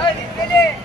अरे,